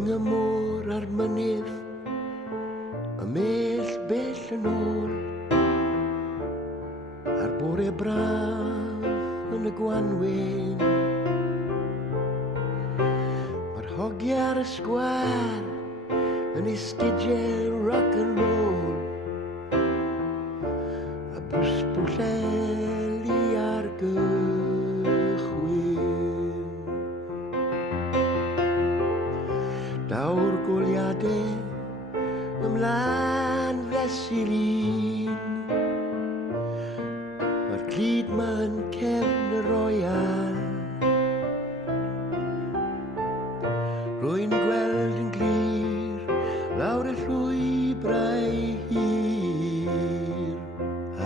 Rhwng y môr a'r mynydd, y mell bell yn ôl, a'r bore braf yn y gwanwyn. Mae'r hogia ar y sgwâr yn istudiau rock and roll, a bwsbwlleli ar gychwyn. Dawr goliadau ymlaen fesul un, mae'r clud ma'n cefn y roial. Rwy'n gweld yn glir lawr y llwybrau hir,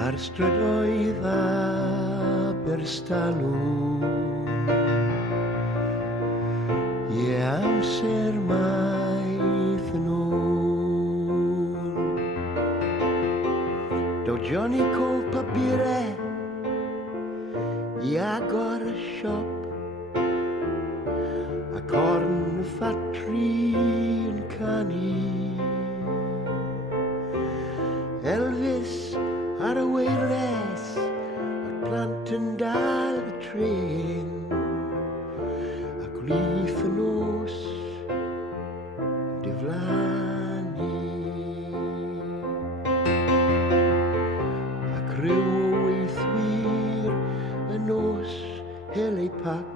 ar strydoedd Aberstalown. Ie, amser maith yn ôl. Daw Johnny cof papurau i agor y siop, a corn y ffatri yn canu. Elvis ar y weires, a'r plant yn dal y tren, a gwlyff y nos yn diflannu. Ac ryw o weithwyr y nos Heli Pac,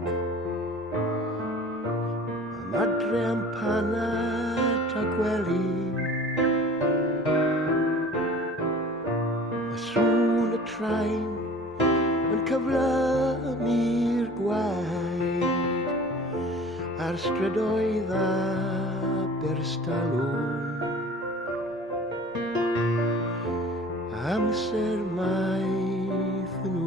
am adre am panad a gwely. Mae sŵn y train yn cyflymu'r gwaed ar strydoedd Aberstalown. Amser maith yn ôl.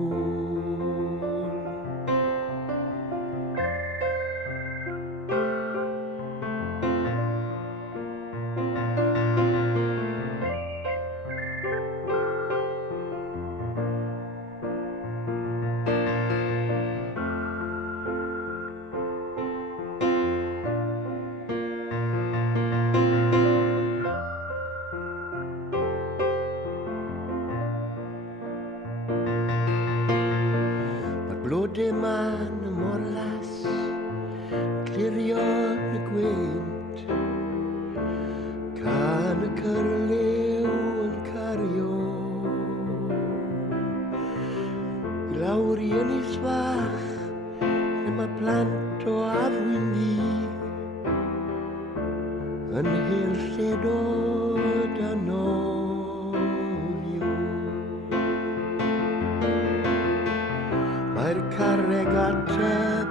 Blodau man y morlas, clirio yn y gwynt, can y cyrlew yn cario. I lawr i ynys fach, lle mae plant o afwyni, yn hel lle dod a nofio. Mae'r carreg ateb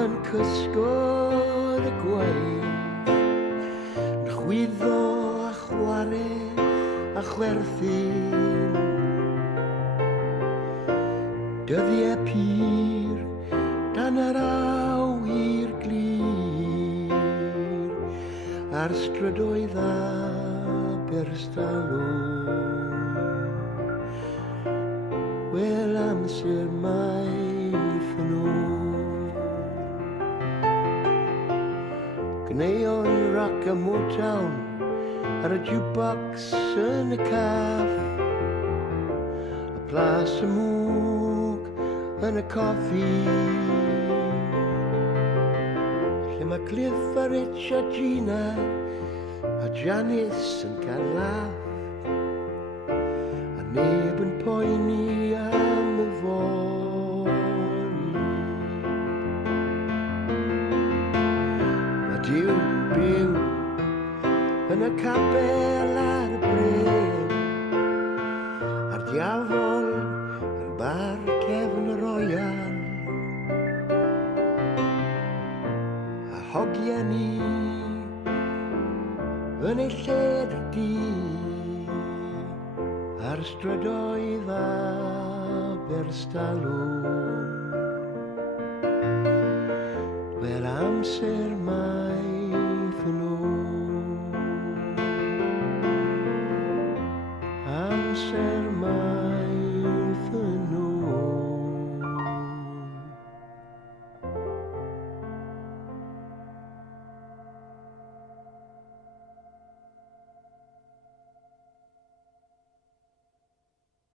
yn cysgodd y gwaith, yn chwyddo a chwarae a chwerthin. Dyddiau pur dan yr awyr glir, ar strydoedd Aberstalown. Wel, amser maith yn ôl. Gneuon rock a Motown ar y jukebox yn y caff, a plas y mwg yn y coffi, lle mae Cliff a Rich a Gina a Janice yn cael laff, a neb yn poeni am y fori. Mae Duw yn byw yn y capel ar y bryn, a'r diafol yn bar cefn y roial, a hogia ni yn ei lled di, ar strydoedd Aberstalown. Wel, amser maith yn ôl. Amser maith